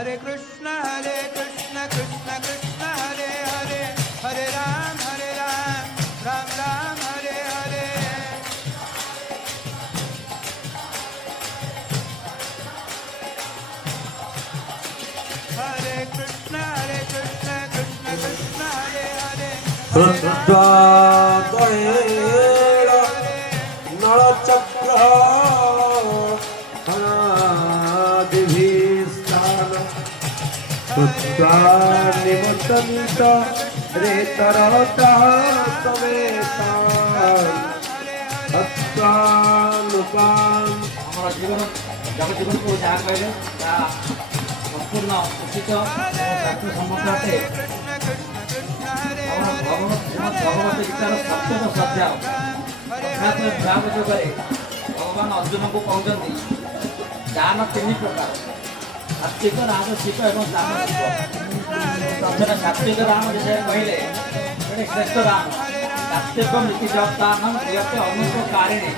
हरे कृष्ण कृष्ण कृष्ण हरे हरे, हरे राम राम राम हरे हरे। हरे कृष्ण कृष्ण कृष्ण हरे हरे, नलचक्र निमतंत रेतरता समेता हमारा जीवन जगजीवन को जहाँ कहले संपूर्ण उचित शास्त्रसम्मत अटे। भगवत गीतार सप्तम अध्याय भाव जोगे भगवान अर्जुन को कहते दान तीन प्रकार, सात्विक राजसिक एवं तामसिक। प्रथम सात्विक राम विषय कहले श्रेष्ठ राम सात्विक नीति जप्तान अमृत कारिणी